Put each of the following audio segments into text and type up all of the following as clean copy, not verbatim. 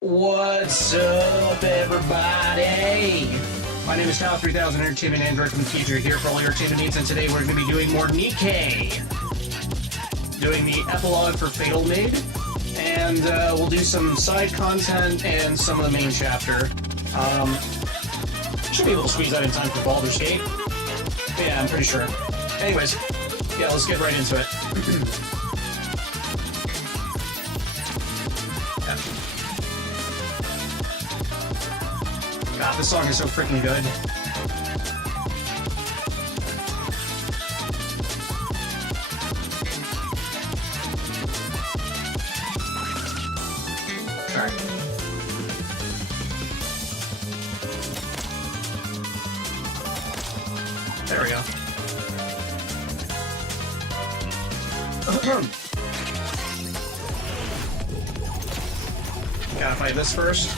What's up, everybody? My name is Kyle 3000 Entertainment Android from the future, here for all your entertainment needs, and today we're going to be doing more Nikke. Doing the epilogue for Fatal Maid, and we'll do some side content and some of the main chapter. Should be able to squeeze that in time for Baldur's Gate. Yeah, I'm pretty sure. Anyways, yeah, let's get right into it. God, this song is so freaking good. Sorry. There we go. Gotta fight this first.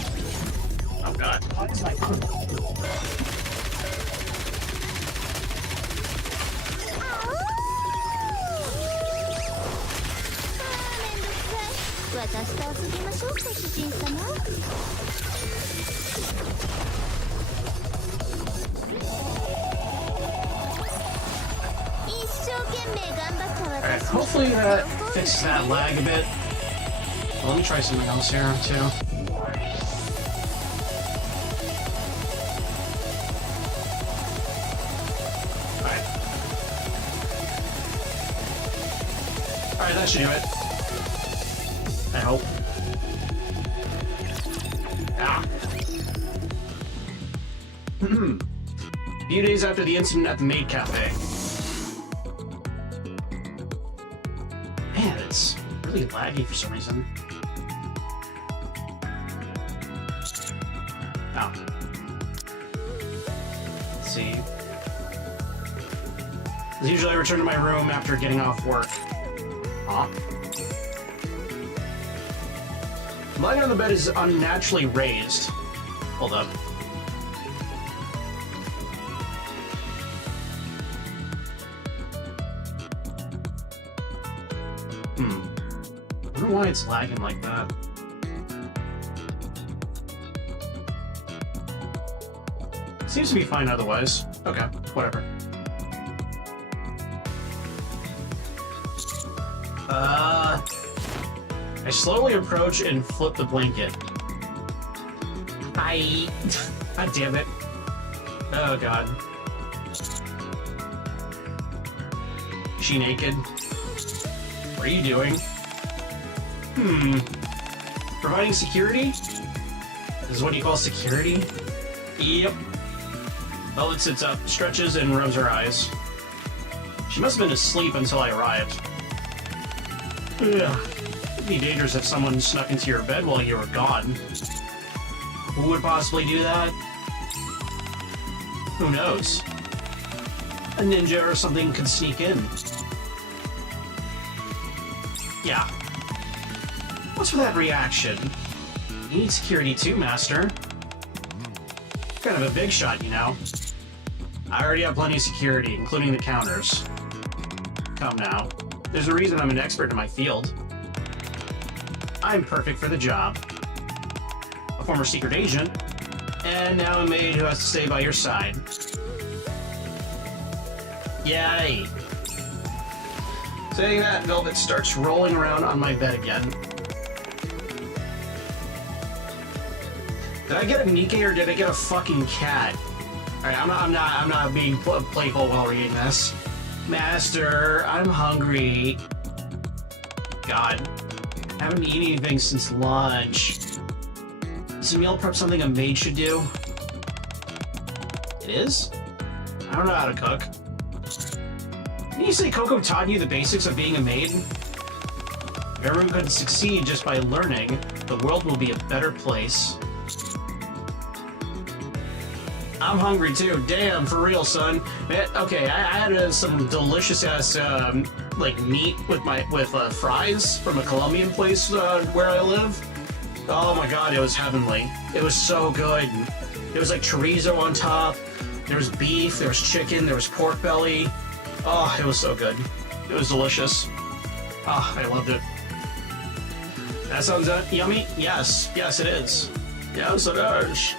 Oh god. What's my phone? Alright, hopefully that fixes that lag a bit. Well, let me try something else here, too. Alright, that should do it. I hope. Ah. A few days after the incident at the Maid Cafe. Man, it's really laggy for some reason. Oh. Let's see. Usually I return to my room after getting off work. Huh? Lying on the bed is unnaturally raised. Hold up. I don't know why it's lagging like that. Seems to be fine otherwise. Okay, whatever. I slowly approach and flip the blanket. God damn it. Oh god. Is she naked? What are you doing? Providing security? This is what you call security? Yep. Velvet sits up, stretches, and rubs her eyes. She must have been asleep until I arrived. Ugh. It'd be dangerous if someone snuck into your bed while you were gone. Who would possibly do that? Who knows? A ninja or something could sneak in. Yeah. What's with that reaction? You need security too, Master. Kind of a big shot, you know. I already have plenty of security, including the counters. Come now. There's a reason I'm an expert in my field. I'm perfect for the job. A former secret agent, and now a maid who has to stay by your side. Yay! Saying that, Velvet starts rolling around on my bed again. Did I get a Nikke or did I get a fucking cat? Alright, I'm not being playful while reading this. Master, I'm hungry. God, I haven't eaten anything since lunch. Is a meal prep something a maid should do? It is? I don't know how to cook. Didn't you say Coco taught you the basics of being a maid? If everyone could succeed just by learning, the world will be a better place. I'm hungry too. Damn, for real, son. Man, okay, I had some delicious ass like meat with fries from a Colombian place where I live. Oh my god, it was heavenly. It was so good. There was like chorizo on top. There was beef. There was chicken. There was pork belly. Oh, it was so good. It was delicious. Oh, I loved it. That sounds yummy? Yes. Yes, it is. Yes, it is.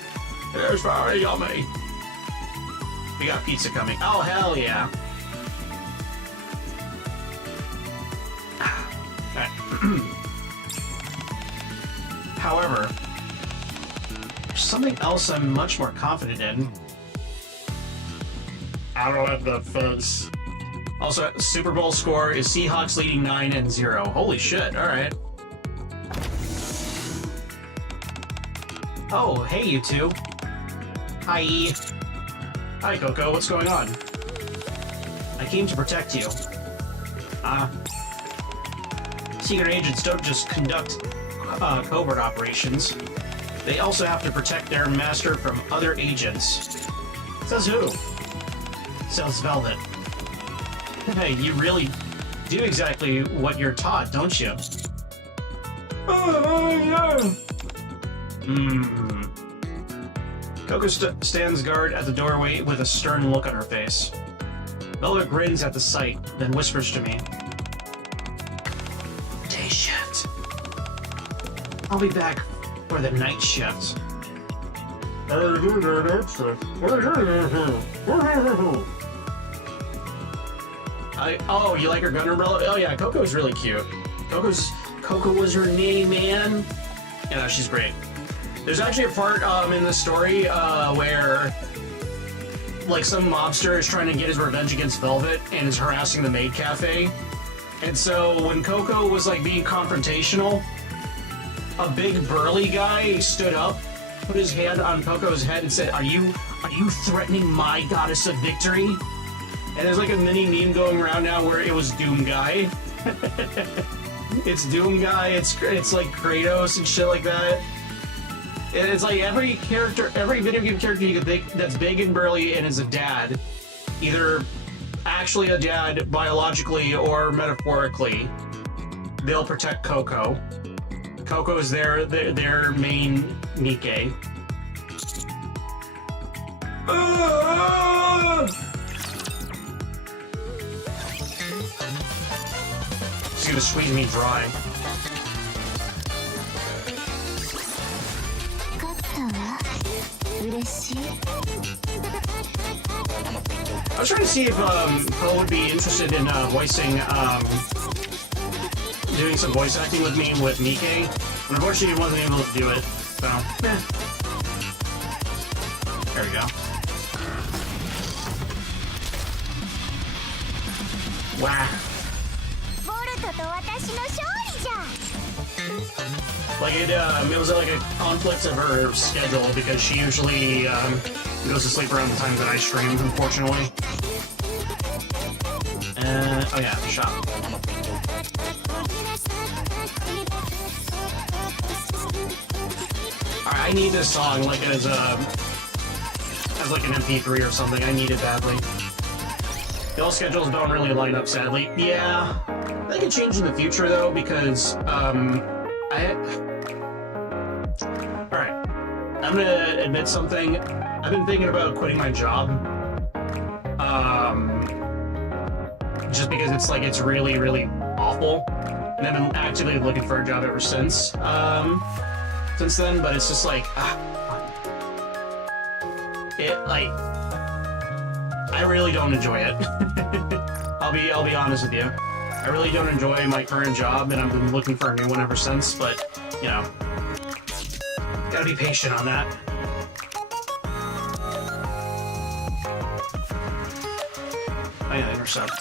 It is very yummy. We got pizza coming. Oh, hell yeah. However, there's something else I'm much more confident in. I don't have the fuzz. Also, Super Bowl score is Seahawks leading 9-0. Holy shit, alright. Oh, hey, you two. Hi. Hi, Coco. What's going on? I came to protect you. Secret agents don't just conduct covert operations. They also have to protect their master from other agents. Says who? Says Velvet. Hey, you really do exactly what you're taught, don't you? Coco stands guard at the doorway with a stern look on her face. Velvet grins at the sight, then whispers to me. Day shift. I'll be back for the night shift. Oh, you like her gun umbrella? Oh yeah, Coco's really cute. Coco was her name, man. Yeah, she's great. There's actually a part in the story where like some mobster is trying to get his revenge against Velvet and is harassing the maid cafe. And so when Coco was like being confrontational, a big burly guy stood up, put his hand on Coco's head and said, Are you threatening my goddess of victory? And there's like a mini meme going around now where it was Doom Guy. It's Doom Guy, it's like Kratos and shit like that. It's like every video game character you can think that's big and burly and is a dad, either actually a dad biologically or metaphorically, they'll protect Coco. Coco is their main Nikke. She's gonna squeeze me dry. I was trying to see if Poe would be interested in voicing, doing some voice acting with me with Nikke, but unfortunately he wasn't able to do it, so, There we go. Wow. Like it was like a conflict of her schedule because she usually goes to sleep around the time that I stream, unfortunately. Oh yeah, shop. Alright, I need this song like as like an MP3 or something. I need it badly. The all schedules don't really line up, sadly. Yeah, they could change in the future though because I'm gonna admit something. I've been thinking about quitting my job. Just because it's like, it's really, really awful. And I've been actively looking for a job ever since then, but it's just like, I really don't enjoy it. I'll be honest with you. I really don't enjoy my current job, and I've been looking for a new one ever since, but, you know, gotta be patient on that. Oh yeah, intercept.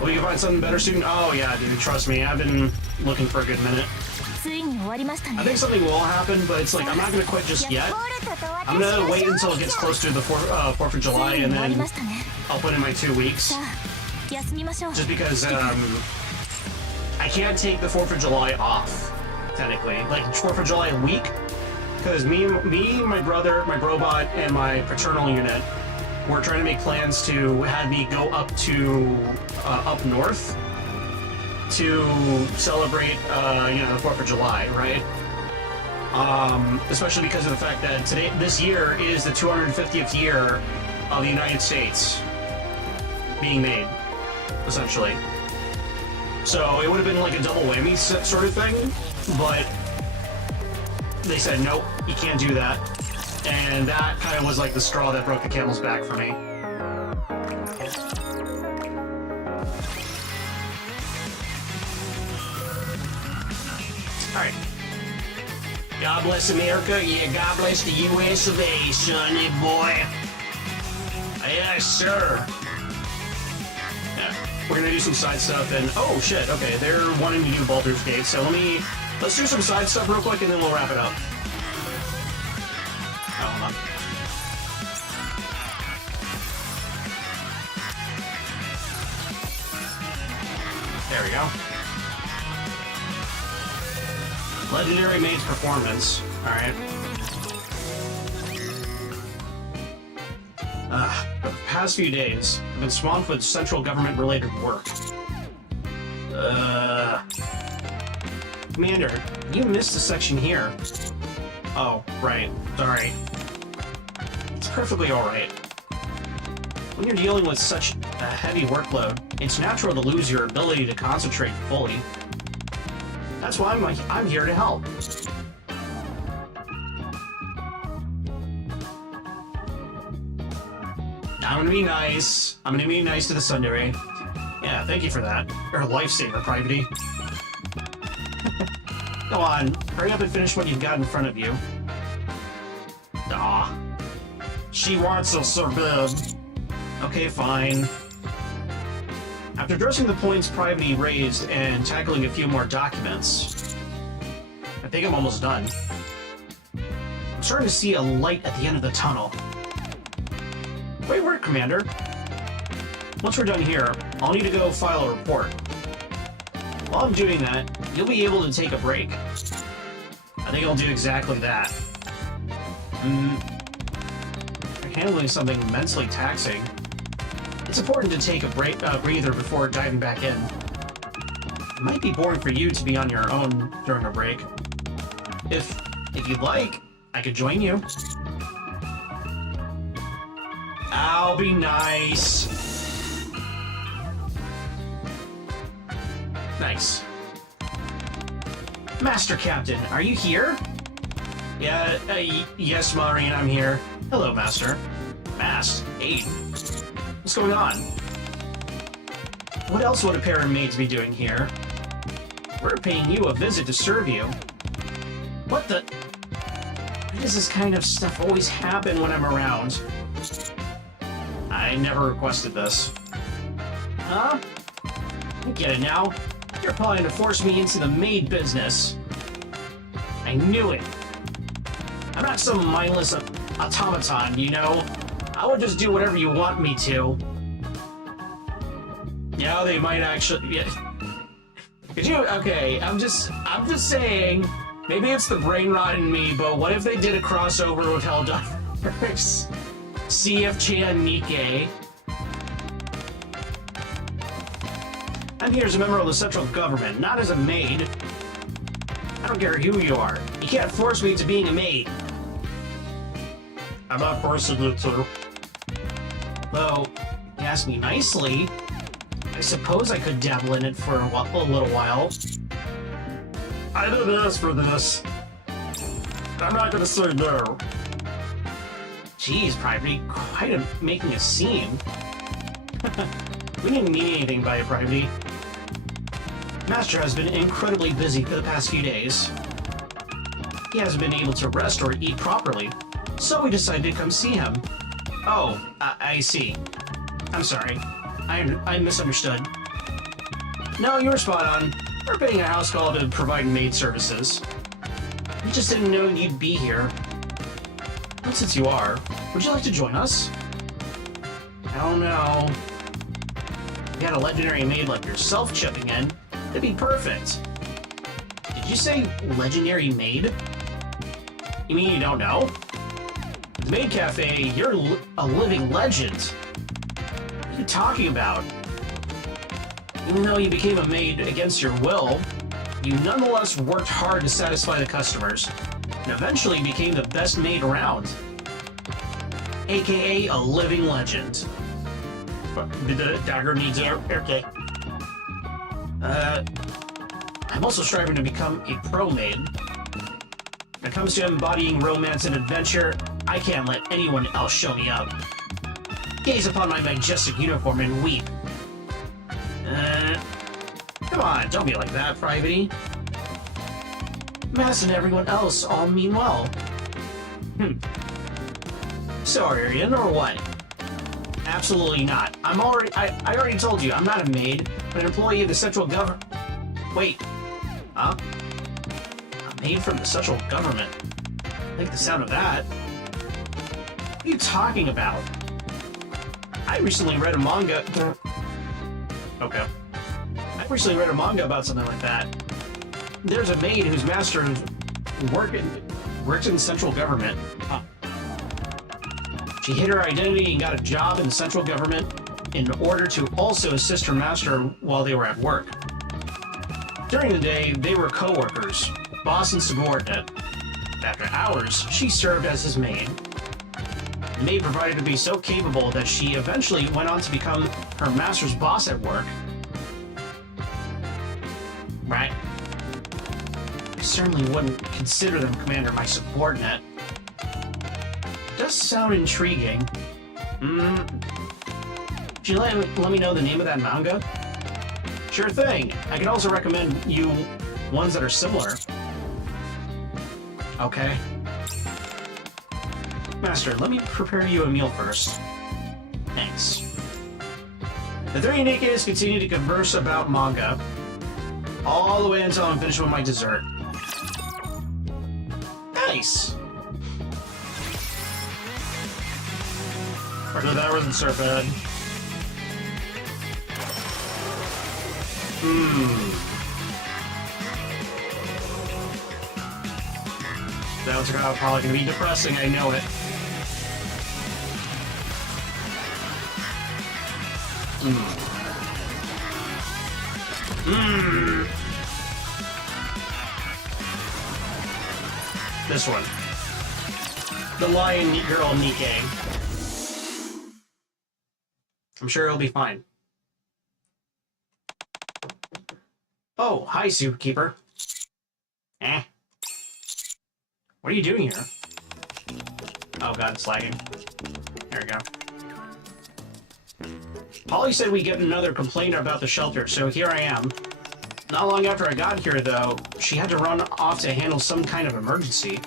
Will you find something better soon? Oh yeah, dude, trust me, I've been looking for a good minute. I think something will happen, but it's like, I'm not gonna quit just yet. I'm gonna wait until it gets close to the 4th of July, and then I'll put in my 2 weeks. Just because, I can't take the 4th of July off, technically. Like, 4th of July week, because me, my brother, my robot, and my paternal unit, we're trying to make plans to have me go up to, up north to celebrate, you know, the 4th of July, right? Especially because of the fact that this year is the 250th year of the United States being made, essentially. So it would have been like a double whammy sort of thing, but they said, nope, you can't do that. And that kind of was like the straw that broke the camel's back for me. Alright. God bless America. Yeah, God bless the US of A, sonny boy. Yes, sir. Yeah, we're gonna do some side stuff and... Oh, shit, okay, they're wanting to do Baldur's Gate, so let's do some side stuff real quick and then we'll wrap it up. Oh, hold on. There we go. Legendary Maid's performance. Alright. The past few days, I've been swamped with central government-related work. Commander, you missed a section here. Oh, right. Sorry. It's perfectly alright. When you're dealing with such a heavy workload, it's natural to lose your ability to concentrate fully. That's why I'm here to help. I'm gonna be nice. I'm gonna be nice to the tsundere. Yeah, thank you for that. You're a lifesaver, Private. Go on, hurry up and finish what you've got in front of you. Aw. She wants us so bad. Okay, fine. After addressing the points Private raised and tackling a few more documents, I think I'm almost done. I'm starting to see a light at the end of the tunnel. Great work, Commander. Once we're done here, I'll need to go file a report. While I'm doing that, you'll be able to take a break. I think I'll do exactly that. I'm handling something immensely taxing. It's important to take a breather before diving back in. It might be boring for you to be on your own during a break. If you'd like, I could join you. I'll be nice. Nice. Master Captain, are you here? Yeah, yes, Maureen, I'm here. Hello, Master. Hey. What's going on? What else would a pair of maids be doing here? We're paying you a visit to serve you. What the... Why does this kind of stuff always happen when I'm around? I never requested this. Huh? I get it now. You're planning to force me into the maid business. I knew it. I'm not some mindless automaton, you know? I would just do whatever you want me to. Yeah, they might actually... Yeah. Could you... Okay, I'm just saying... Maybe it's the brain rot in me, but what if they did a crossover with Helldivers? CF-chan Nikke. I'm here as a member of the central government, not as a maid. I don't care who you are. You can't force me into being a maid. I'm not forcing you to. Though, you ask me nicely, I suppose I could dabble in it for a little while. I didn't ask for this. I'm not gonna say no. Geez, Private, quite making a scene. We didn't mean anything by it, Private. Master has been incredibly busy for the past few days. He hasn't been able to rest or eat properly, so we decided to come see him. Oh, I see. I'm sorry. I misunderstood. No, you were spot on. We're paying a house call to provide maid services. We just didn't know you'd be here. But since you are, would you like to join us? I don't know. You got a legendary maid like yourself chipping in. It'd be perfect. Did you say legendary maid? You mean you don't know? At the Maid Cafe, you're a living legend. What are you talking about? Even though you became a maid against your will, you nonetheless worked hard to satisfy the customers, and eventually became the best maid around. AKA a living legend. The dagger needs it. Okay. I'm also striving to become a pro maid. When it comes to embodying romance and adventure, I can't let anyone else show me up. Gaze upon my majestic uniform and weep. Come on, don't be like that, Private. Mass and everyone else all mean well. So are you in or what? Absolutely not. I already told you, I'm not a maid, but an employee of the central government. Wait. Huh? A maid from the central government? I like the sound of that. What are you talking about? I recently read a manga. Okay. I recently read a manga about something like that. There's a maid whose master works in the central government. Huh. She hid her identity and got a job in the central government in order to also assist her master while they were at work. During the day, they were co-workers, boss and subordinate. After hours, she served as his maid. The maid provided to be so capable that she eventually went on to become her master's boss at work. Right? I certainly wouldn't consider them commander my subordinate. Does sound intriguing. Could you let me know the name of that manga? Sure thing. I can also recommend you ones that are similar. Okay. Master, let me prepare you a meal first. Thanks. The three Nikkes continue to converse about manga, all the way until I'm finished with my dessert. Nice! Okay, that wasn't so bad. That was probably going to be depressing, I know it. This one. The Lion Girl Nikke. I'm sure it'll be fine. Oh, hi, Superkeeper. Eh. What are you doing here? Oh god, it's lagging. There we go. Polly said we get another complaint about the shelter, so here I am. Not long after I got here, though, she had to run off to handle some kind of emergency.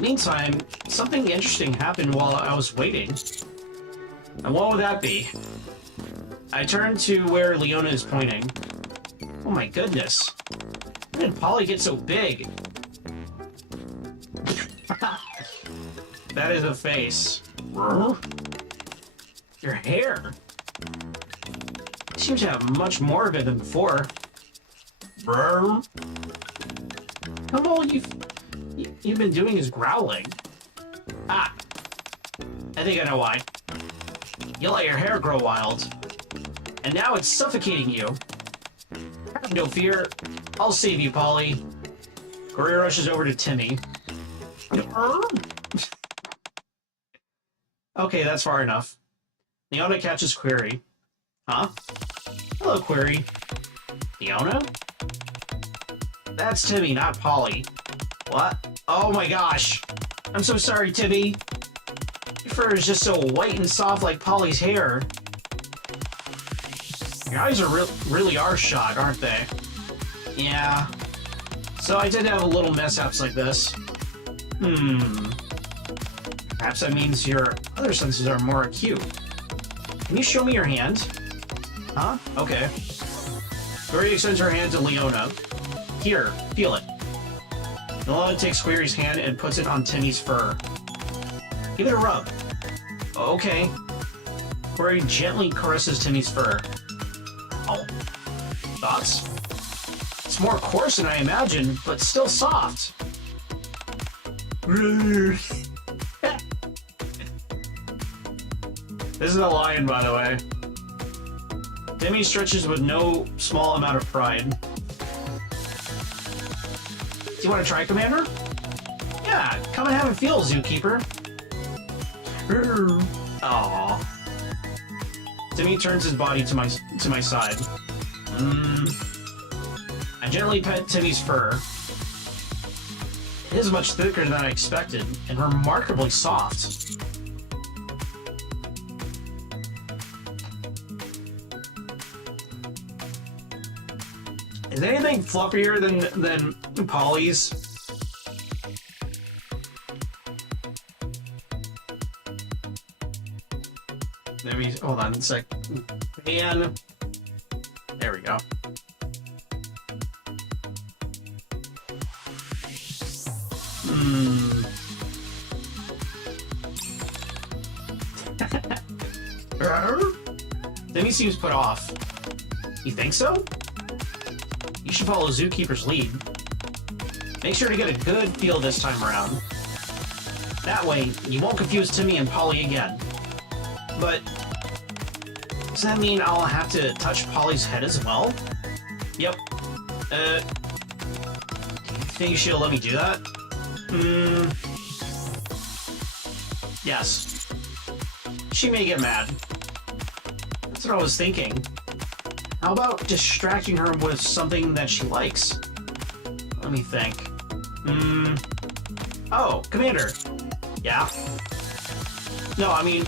Meantime, something interesting happened while I was waiting. And what would that be? I turned to where Leona is pointing. Oh my goodness. When did Polly get so big? That is a face. Your hair. You seem to have much more of it than before. How all you've been doing is growling. Ah. I think I know why. You let your hair grow wild. And now it's suffocating you. Have no fear. I'll save you, Polly. Query rushes over to Timmy. Okay, that's far enough. Leona catches Query. Huh? Hello, Query. Leona? That's Timmy, not Polly. What? Oh my gosh! I'm so sorry, Timmy. Your fur is just so white and soft like Polly's hair. Your eyes are really are shot, aren't they? Yeah. So I did have a little mishaps like this. Perhaps that means your other senses are more acute. Can you show me your hand? Huh? Okay. Query extends her hand to Leona. Here, feel it. Leona takes Query's hand and puts it on Timmy's fur. Give it a rub. Okay. Query gently caresses Timmy's fur. Oh. Thoughts? It's more coarse than I imagined, but still soft. This is a lion, by the way. Timmy stretches with no small amount of pride. Do you want to try, Commander? Yeah, come and have a feel, Zookeeper. Aww. Timmy turns his body to my side. I gently pet Timmy's fur. It is much thicker than I expected, and remarkably soft. Is anything fluffier than Polly's? Let me hold on a sec. And there we go. Timmy seems put off. You think so? You should follow Zookeeper's lead. Make sure to get a good feel this time around. That way, you won't confuse Timmy and Polly again. But does that mean I'll have to touch Polly's head as well? Yep. Do you think she'll let me do that? Yes. She may get mad. That's what I was thinking. How about distracting her with something that she likes? Let me think. Oh, Commander. Yeah? No, I mean,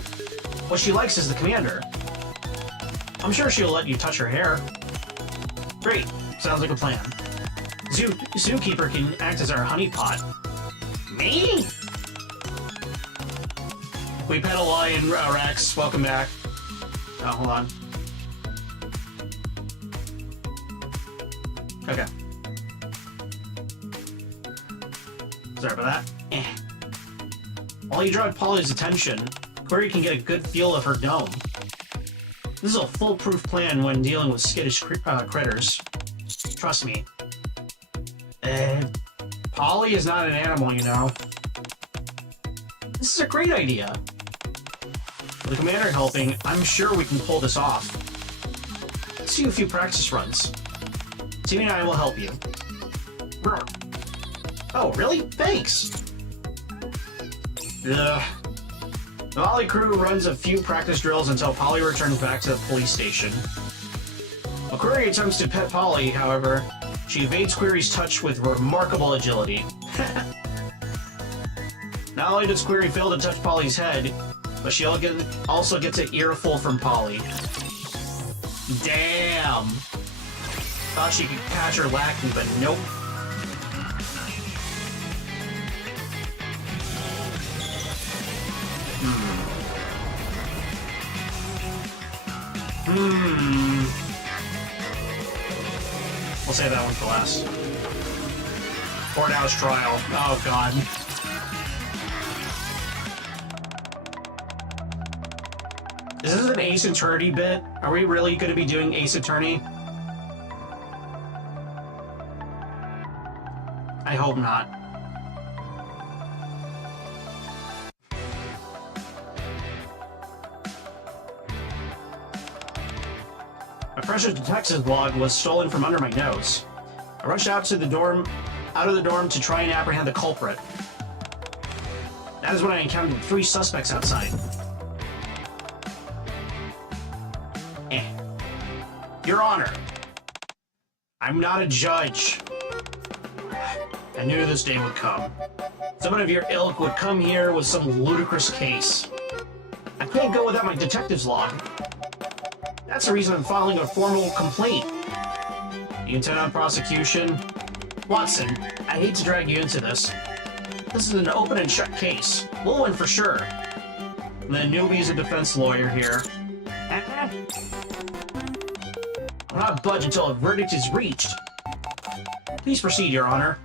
what she likes is the Commander. I'm sure she'll let you touch her hair. Great. Sounds like a plan. Zookeeper can act as our honeypot. Me? We pet a lion, Rex. Welcome back. Oh, hold on. Okay. Sorry about that. While you draw Polly's attention, Query can get a good feel of her dome. This is a foolproof plan when dealing with skittish critters. Trust me. Polly is not an animal, you know. This is a great idea. With the Commander helping, I'm sure we can pull this off. Let's do a few practice runs. Timmy and I will help you. Oh, really? Thanks! Ugh. The Polly crew runs a few practice drills until Polly returns back to the police station. While Query attempts to pet Polly, however, she evades Query's touch with remarkable agility. Not only does Query fail to touch Polly's head, but she also gets an earful from Polly. Damn! Thought she could catch her lacking, but nope. We'll save that one for last. Courthouse trial. Oh, God. Is this an Ace Attorney bit? Are we really going to be doing Ace Attorney? I hope not. My precious detective's log was stolen from under my nose. I rushed out to the dorm out of the dorm to try and apprehend the culprit. That is when I encountered 3 suspects outside. Your Honor, I'm not a judge. I knew this day would come. Someone of your ilk would come here with some ludicrous case. I can't go without my detective's log. That's the reason I'm filing a formal complaint. You intend on prosecution? Watson, I hate to drag you into this. This is an open and shut case. We'll win for sure. The newbie's a defense lawyer here. I'll not budge until a verdict is reached. Please proceed, Your Honor.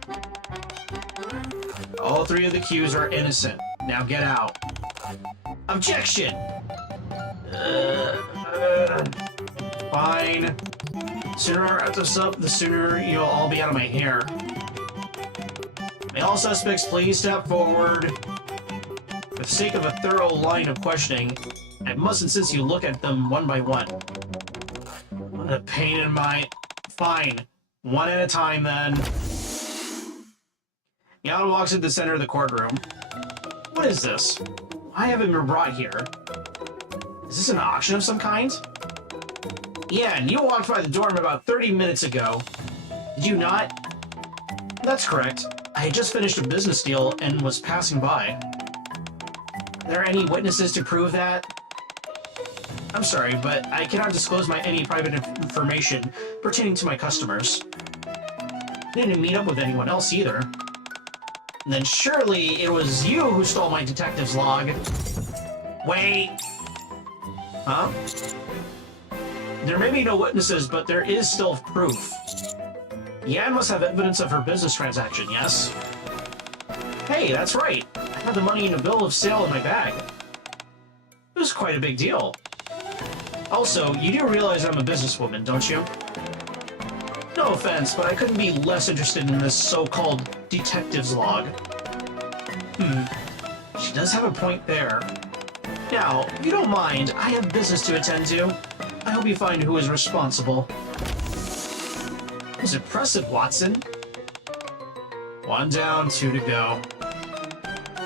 All 3 of the accused are innocent. Now get out. Objection! Fine. Sooner after sup, the sooner you'll all be out of my hair. May all suspects please step forward. For the sake of a thorough line of questioning, I must insist you look at them one by one. What a pain in my... Fine. One at a time, then. Yana walks into the center of the courtroom. What is this? Why haven't been brought here? Is this an auction of some kind? Yeah, and you walked by the dorm about 30 minutes ago. Did you not? That's correct. I had just finished a business deal and was passing by. Are there any witnesses to prove that? I'm sorry, but I cannot disclose any private information pertaining to my customers. I didn't meet up with anyone else either. And then surely it was you who stole my detective's log. Wait. Huh? There may be no witnesses, but there is still proof. Yan must have evidence of her business transaction, yes? Hey, that's right. I had the money in a bill of sale in my bag. It was quite a big deal. Also, you do realize I'm a businesswoman, don't you? No offense, but I couldn't be less interested in this so-called detective's log. She does have a point there. Now, if you don't mind, I have business to attend to. I hope you find who is responsible. That was impressive, Watson. 1 down, 2 to go.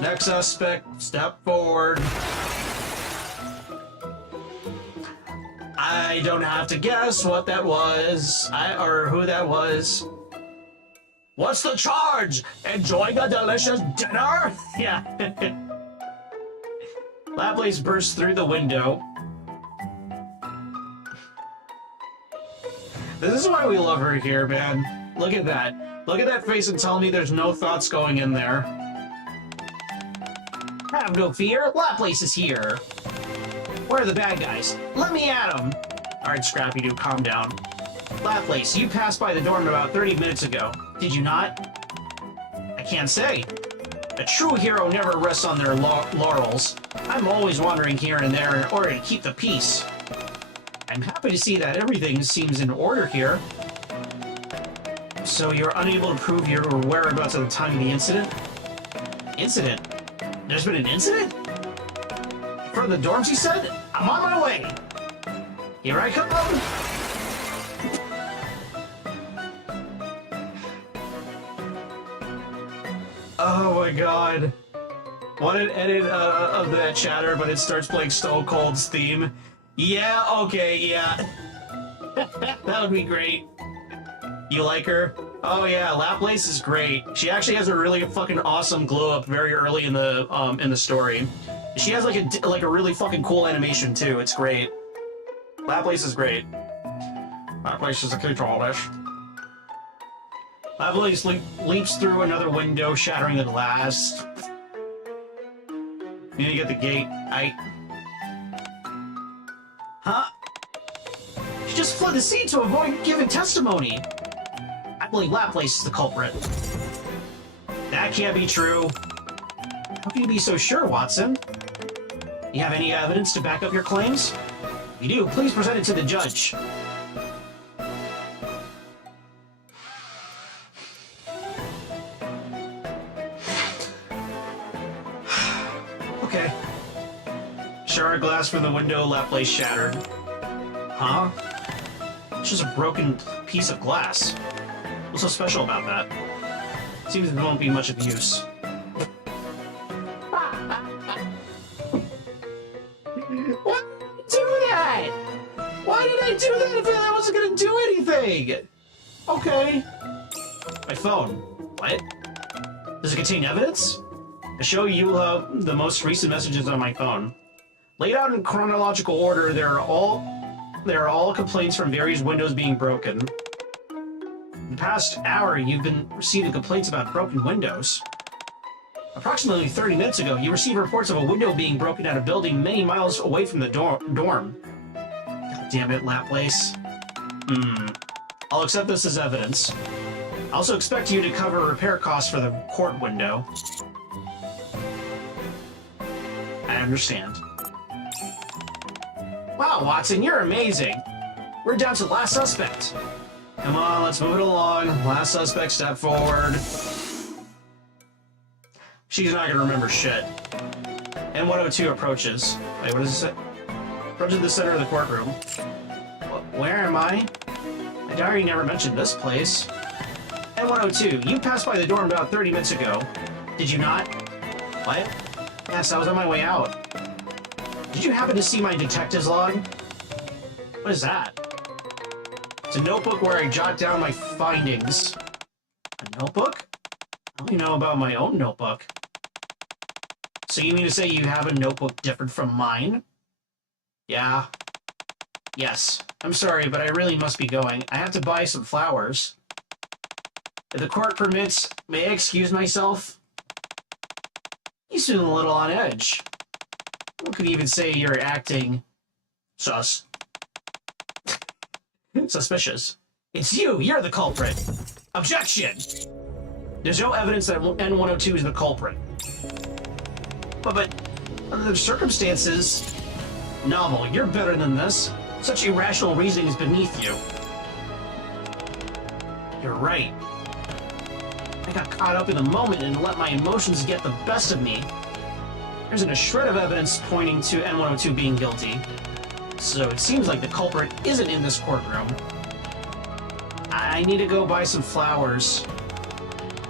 Next suspect, step forward. I don't have to guess what that was, or who that was. What's the charge? Enjoying a delicious dinner? Yeah. Laplace bursts through the window. This is why we love her here, man. Look at that. Look at that face and tell me there's no thoughts going in there. Have no fear, Laplace is here. Where are the bad guys? Let me at them. Alright, Scrappy-Doo, calm down. Laplace, you passed by the dorm about 30 minutes ago. Did you not? I can't say. A true hero never rests on their laurels. I'm always wandering here and there in order to keep the peace. I'm happy to see that everything seems in order here. So you're unable to prove your whereabouts at the time of the incident? Incident? There's been an incident? In front of the dorms, you said? I'm on my way! Here I come! Oh my god. Want an edit of that chatter, but it starts playing Stone Cold's theme. Yeah, okay, yeah. That would be great. You like her? Oh yeah, Laplace is great. She actually has a really fucking awesome glow up very early in the story. She has like a really fucking cool animation too. It's great. Laplace is great. Laplace is a controlish. Laplace leaps through another window, shattering the glass. You need to get the gate. Huh? She just fled the scene to avoid giving testimony. I believe Laplace is the culprit. That can't be true. How can you be so sure, Watson? You have any evidence to back up your claims? If you do, please present it to the judge. Okay. Shard glass from the window, Laplace shattered. Huh? It's just a broken piece of glass. What's so special about that? Seems there won't be much of use. Why did I do that? Why did I do that if I wasn't gonna do anything? Okay. My phone. What? Does it contain evidence? I show you the most recent messages on my phone. Laid out in chronological order, there are all complaints from various windows being broken. In the past hour, you've been receiving complaints about broken windows. Approximately 30 minutes ago, you received reports of a window being broken at a building many miles away from the dorm. God damn it, Laplace. I'll accept this as evidence. I also expect you to cover repair costs for the court window. I understand. Wow, Watson, you're amazing. We're down to the last suspect. Come on, let's move it along. Last suspect, step forward. She's not gonna remember shit. N102 approaches. Wait, what does it say? Approaches the center of the courtroom. Where am I? My diary never mentioned this place. N102, you passed by the dorm about 30 minutes ago. Did you not? What? Yes, I was on my way out. Did you happen to see my detective's log? What is that? It's a notebook where I jot down my findings. A notebook? I only know about my own notebook. So you mean to say you have a notebook different from mine? Yeah. Yes. I'm sorry, but I really must be going. I have to buy some flowers. If the court permits, may I excuse myself? You seem a little on edge. One could even say you're acting... suspicious. It's you! You're the culprit! Objection! There's no evidence that N102 is the culprit. But under the circumstances... Novel, you're better than this. Such irrational reasoning is beneath you. You're right. I got caught up in the moment and let my emotions get the best of me. There isn't a shred of evidence pointing to N102 being guilty. So it seems like the culprit isn't in this courtroom. I need to go buy some flowers.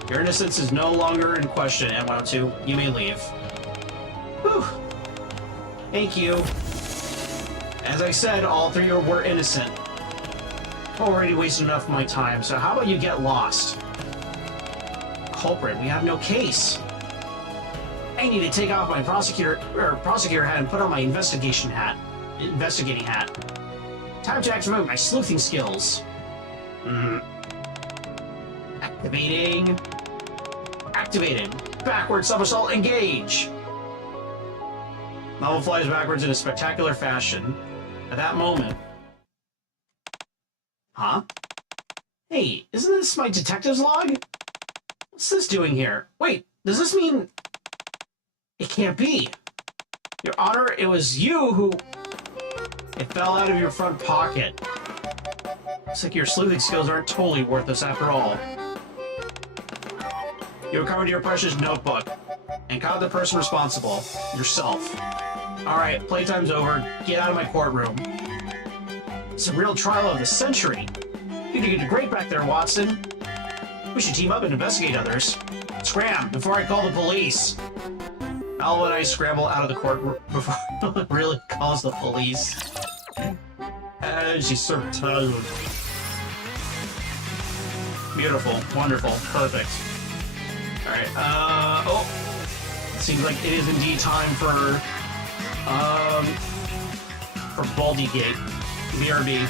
Your innocence is no longer in question, N102. You may leave. Whew. Thank you. As I said, all three were innocent. Already wasted enough of my time, so how about you get lost? Culprit, we have no case. I need to take off my prosecutor hat and put on my investigating hat. Time to activate my sleuthing skills. Activating. Activated. Backward somersault, engage. Novel flies backwards in a spectacular fashion. At that moment... Huh? Hey, isn't this my detective's log? What's this doing here? Wait, does this mean... It can't be. Your Honor, it was you who... It fell out of your front pocket. Looks like your sleuthing skills aren't totally worthless after all. You recovered your precious notebook and caught the person responsible, yourself. Alright, playtime's over. Get out of my courtroom. It's a real trial of the century. You did great back there, Watson. We should team up and investigate others. Scram, before I call the police. Alva and I scramble out of the courtroom before it really calls the police. She's so tired. Beautiful, wonderful, perfect. Alright, oh. Seems like it is indeed time for Baldy Gate. BRB.